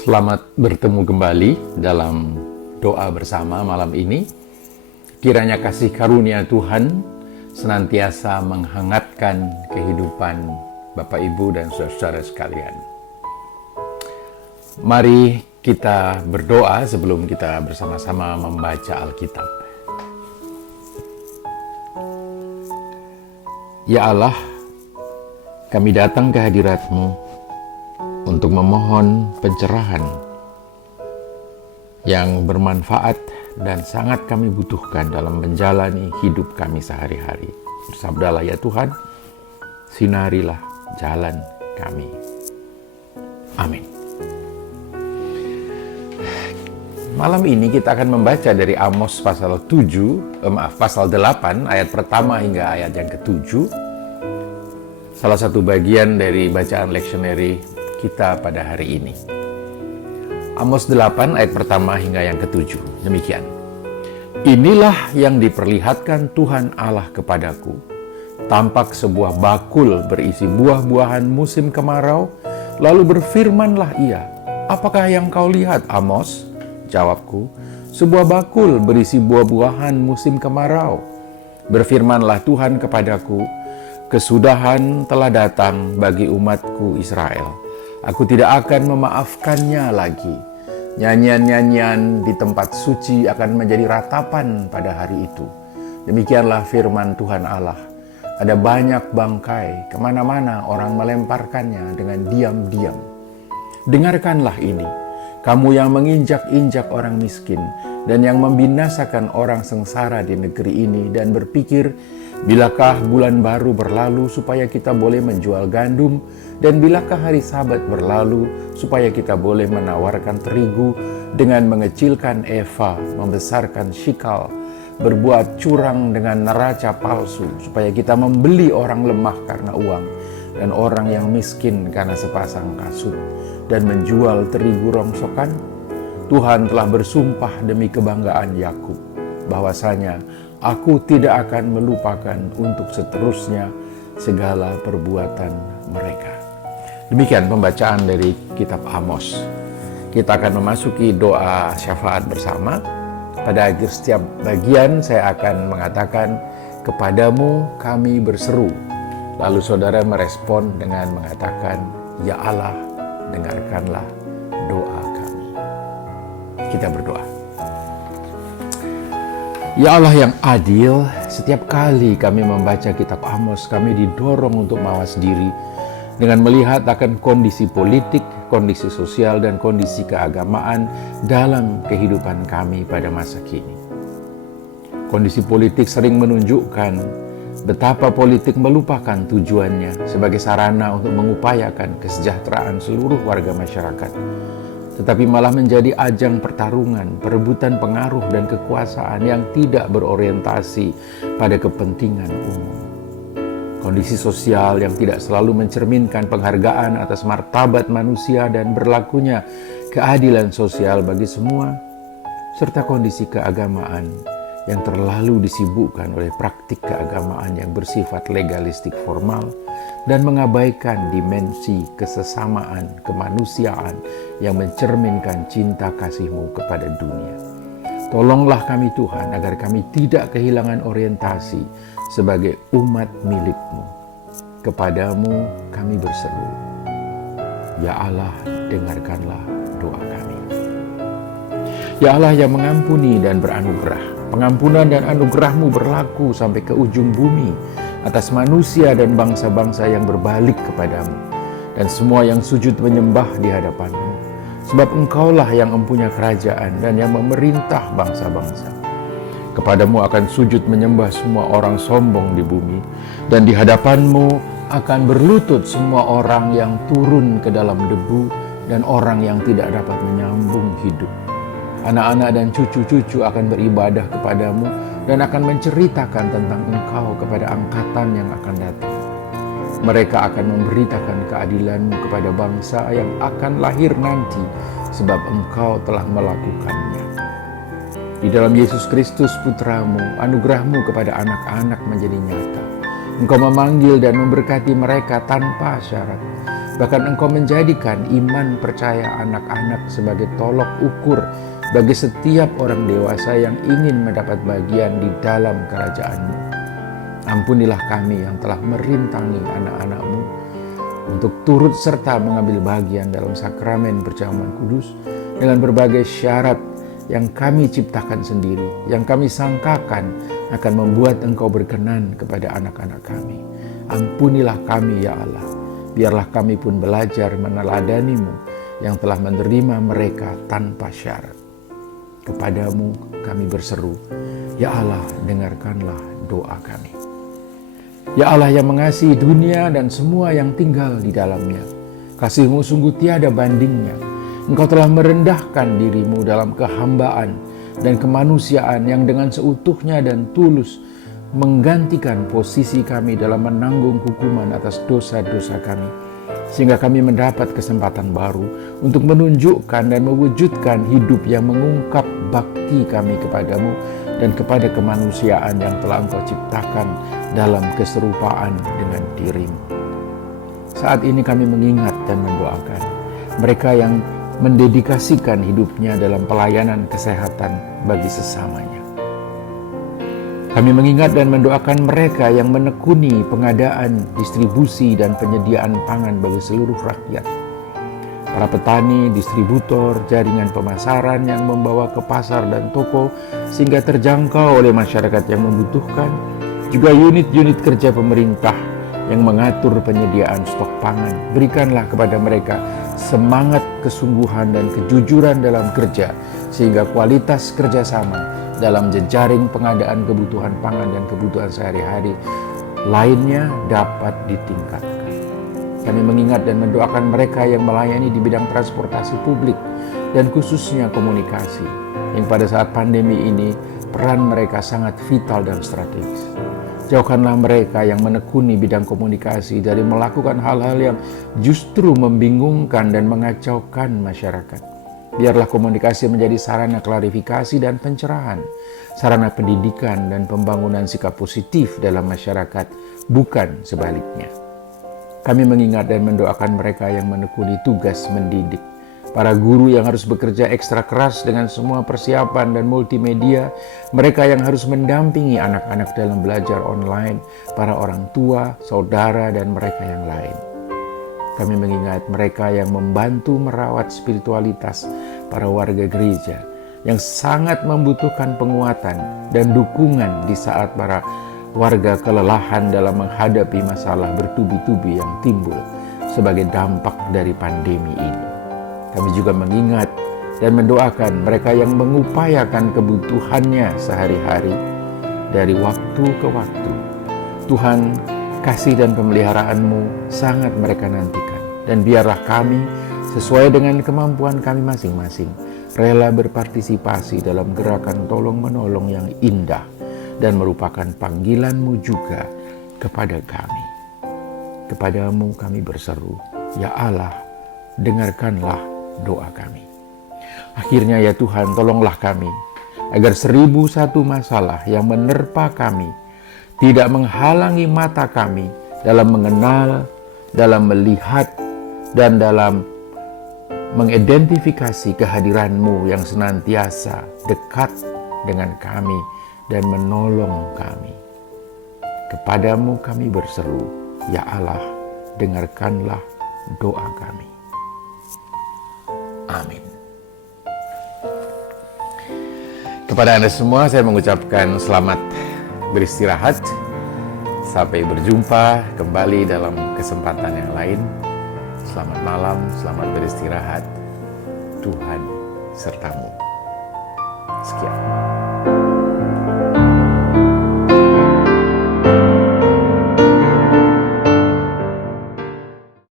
Selamat bertemu kembali dalam doa bersama malam ini. Kiranya kasih karunia Tuhan senantiasa menghangatkan kehidupan Bapak, Ibu, dan saudara sekalian. Mari kita berdoa sebelum kita bersama-sama membaca Alkitab. Ya Allah, kami datang ke hadirat-Mu untuk memohon pencerahan yang bermanfaat dan sangat kami butuhkan dalam menjalani hidup kami sehari-hari. Bersabdalah ya Tuhan, sinarilah jalan kami. Amin. Malam ini kita akan membaca dari Amos pasal 8 ayat pertama hingga ayat yang ke-7. Salah satu bagian dari bacaan leksioneri kita pada hari ini. Amos 8 ayat pertama hingga yang ke-7. Demikian. Inilah yang diperlihatkan Tuhan Allah kepadaku. Tampak sebuah bakul berisi buah-buahan musim kemarau, lalu berfirmanlah ia, "Apakah yang kau lihat, Amos?" Jawabku, "Sebuah bakul berisi buah-buahan musim kemarau." Berfirmanlah Tuhan kepadaku, "Kesudahan telah datang bagi umatku Israel. Aku tidak akan memaafkannya lagi. Nyanyian-nyanyian di tempat suci akan menjadi ratapan pada hari itu." Demikianlah firman Tuhan Allah. Ada banyak bangkai, kemana-mana orang melemparkannya dengan diam-diam. Dengarkanlah ini, kamu yang menginjak-injak orang miskin dan yang membinasakan orang sengsara di negeri ini dan berpikir, bilakah bulan baru berlalu supaya kita boleh menjual gandum, dan bilakah hari Sabat berlalu supaya kita boleh menawarkan terigu dengan mengecilkan eva, membesarkan shikal, berbuat curang dengan neraca palsu supaya kita membeli orang lemah karena uang dan orang yang miskin karena sepasang kasut dan menjual terigu rongsokan? Tuhan telah bersumpah demi kebanggaan Yakub bahwasanya Aku tidak akan melupakan untuk seterusnya segala perbuatan mereka. Demikian pembacaan dari kitab Amos. Kita akan memasuki doa syafaat bersama. Pada akhir setiap bagian saya akan mengatakan, "Kepadamu kami berseru." Lalu saudara merespon dengan mengatakan, "Ya Allah, dengarkanlah doa kami." Kita berdoa. Ya Allah yang adil, setiap kali kami membaca kitab Amos, kami didorong untuk mawas diri dengan melihat akan kondisi politik, kondisi sosial, dan kondisi keagamaan dalam kehidupan kami pada masa kini. Kondisi politik sering menunjukkan betapa politik melupakan tujuannya sebagai sarana untuk mengupayakan kesejahteraan seluruh warga masyarakat, tetapi malah menjadi ajang pertarungan, perebutan pengaruh dan kekuasaan yang tidak berorientasi pada kepentingan umum. Kondisi sosial yang tidak selalu mencerminkan penghargaan atas martabat manusia dan berlakunya keadilan sosial bagi semua, serta kondisi keagamaan yang terlalu disibukkan oleh praktik keagamaan yang bersifat legalistik formal dan mengabaikan dimensi kesesamaan, kemanusiaan yang mencerminkan cinta kasih-Mu kepada dunia. Tolonglah kami Tuhan agar kami tidak kehilangan orientasi sebagai umat milik-Mu. Kepadamu kami berseru. Ya Allah, dengarkanlah doa kami. Ya Allah yang mengampuni dan beranugerah, pengampunan dan anugerah-Mu berlaku sampai ke ujung bumi atas manusia dan bangsa-bangsa yang berbalik kepadamu dan semua yang sujud menyembah di hadapan-Mu. Sebab Engkaulah yang mempunyai kerajaan dan yang memerintah bangsa-bangsa. Kepadamu akan sujud menyembah semua orang sombong di bumi, dan di hadapan-Mu akan berlutut semua orang yang turun ke dalam debu dan orang yang tidak dapat menyambung hidup. Anak-anak dan cucu-cucu akan beribadah kepadamu dan akan menceritakan tentang Engkau kepada angkatan yang akan datang. Mereka akan memberitakan keadilan-Mu kepada bangsa yang akan lahir nanti, sebab Engkau telah melakukannya. Di dalam Yesus Kristus Putra-Mu, anugerah-Mu kepada anak-anak menjadi nyata. Engkau memanggil dan memberkati mereka tanpa syarat. Bahkan Engkau menjadikan iman percaya anak-anak sebagai tolok ukur bagi setiap orang dewasa yang ingin mendapat bagian di dalam kerajaan-Mu. Ampunilah kami yang telah merintangi anak-anak-Mu untuk turut serta mengambil bagian dalam sakramen perjamuan kudus dengan berbagai syarat yang kami ciptakan sendiri, yang kami sangkakan akan membuat Engkau berkenan kepada anak-anak kami. Ampunilah kami ya Allah, biarlah kami pun belajar meneladani-Mu yang telah menerima mereka tanpa syarat. Kepadamu kami berseru, ya Allah, dengarkanlah doa kami. Ya Allah yang mengasihi dunia dan semua yang tinggal di dalamnya, kasih-Mu sungguh tiada bandingnya. Engkau telah merendahkan diri-Mu dalam kehambaan dan kemanusiaan yang dengan seutuhnya dan tulus menggantikan posisi kami dalam menanggung hukuman atas dosa-dosa kami, sehingga kami mendapat kesempatan baru untuk menunjukkan dan mewujudkan hidup yang mengungkap bakti kami kepadamu dan kepada kemanusiaan yang telah Engkau ciptakan dalam keserupaan dengan diri-Mu. Saat ini kami mengingat dan mendoakan mereka yang mendedikasikan hidupnya dalam pelayanan kesehatan bagi sesamanya. Kami mengingat dan mendoakan mereka yang menekuni pengadaan, distribusi, dan penyediaan pangan bagi seluruh rakyat. Para petani, distributor, jaringan pemasaran yang membawa ke pasar dan toko sehingga terjangkau oleh masyarakat yang membutuhkan, juga unit-unit kerja pemerintah yang mengatur penyediaan stok pangan. Berikanlah kepada mereka semangat, kesungguhan, dan kejujuran dalam kerja, sehingga kualitas kerjasama dalam jejaring pengadaan kebutuhan pangan dan kebutuhan sehari-hari lainnya dapat ditingkatkan. Kami mengingat dan mendoakan mereka yang melayani di bidang transportasi publik dan khususnya komunikasi, yang pada saat pandemi ini peran mereka sangat vital dan strategis. Jauhkanlah mereka yang menekuni bidang komunikasi dari melakukan hal-hal yang justru membingungkan dan mengacaukan masyarakat. Biarlah komunikasi menjadi sarana klarifikasi dan pencerahan, sarana pendidikan dan pembangunan sikap positif dalam masyarakat, bukan sebaliknya. Kami mengingat dan mendoakan mereka yang menekuni tugas mendidik, para guru yang harus bekerja ekstra keras dengan semua persiapan dan multimedia, mereka yang harus mendampingi anak-anak dalam belajar online, para orang tua, saudara, dan mereka yang lain. Kami mengingat mereka yang membantu merawat spiritualitas para warga gereja, yang sangat membutuhkan penguatan dan dukungan di saat para warga kelelahan dalam menghadapi masalah bertubi-tubi yang timbul sebagai dampak dari pandemi ini. Kami juga mengingat dan mendoakan mereka yang mengupayakan kebutuhannya sehari-hari dari waktu ke waktu. Tuhan, kasih dan pemeliharaan-Mu sangat mereka nantikan. Dan biarlah kami, sesuai dengan kemampuan kami masing-masing, rela berpartisipasi dalam gerakan tolong-menolong yang indah dan merupakan panggilan-Mu juga kepada kami. Kepadamu kami berseru, ya Allah, dengarkanlah doa kami. Akhirnya ya Tuhan, tolonglah kami agar 1001 masalah yang menerpa kami tidak menghalangi mata kami dalam mengenal, dalam melihat, dan dalam mengidentifikasi kehadiran-Mu yang senantiasa dekat dengan kami dan menolong kami. Kepadamu kami berseru, ya Allah, dengarkanlah doa kami. Amin. Kepada Anda semua saya mengucapkan selamat beristirahat. Sampai berjumpa kembali dalam kesempatan yang lain. Selamat malam, selamat beristirahat. Tuhan sertamu. Sekian.